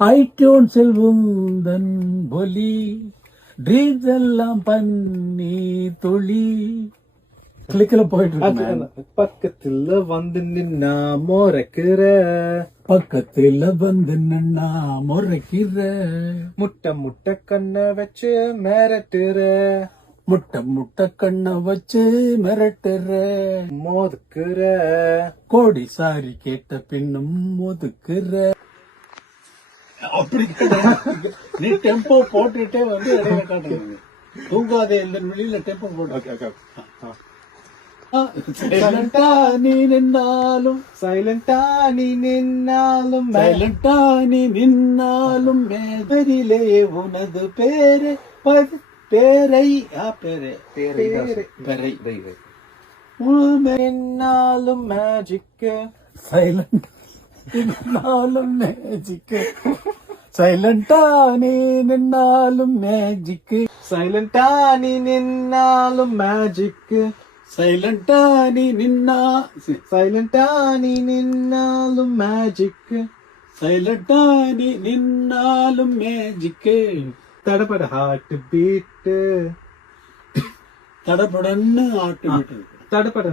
ஐடியூன்ஸில் உந்தன் பொலி ட்ரீம்ஸ் எல்லாம் பண்ணி தொழி கிளிக்கில் போயிட்டு இருக்கு. பக்கத்துல வந்து நின்னா மோரக்கிற, பக்கத்துல வந்து நின்னா முறைக்கிற, முட்டை முட்டை கண்ண வச்சு மிரட்டுற, முட்டை முட்டை கண்ண வச்சு மிரட்டுற, மோதுக்குற, கோடி சாரி கேட்ட பின்னும் ஒதுக்குற. அப்படி நீ டெம்போ போட்டுட்டே வந்து இடையில காட்டுங்க. தூங்காதே இந்த வெளியில டெம்போ போட்டு சைலண்டா நீ நின்னாலும், சைலண்டா நீ நின்னாலும், சைலண்டா நீ நின்னாலும் மேதரிலே உனது பேரு பேரை பேரை பேரை நின்னாலும் மேஜிக், சைலண்ட் நின்னாலும் மேஜிக், சைலண்டா நீ நின்னாலும் மேஜிக், சைலண்டா நீ நின்னாலும் மேஜிக், சைலண்டா நீ நின்னா, சைலண்டா நீ நின்னாலும் மேஜிக், சைலண்டா நீ நின்னாலும் மேஜிக். தடபட ஹார்ட் பீட், தடப்படன்னு ஆட்டு தடபட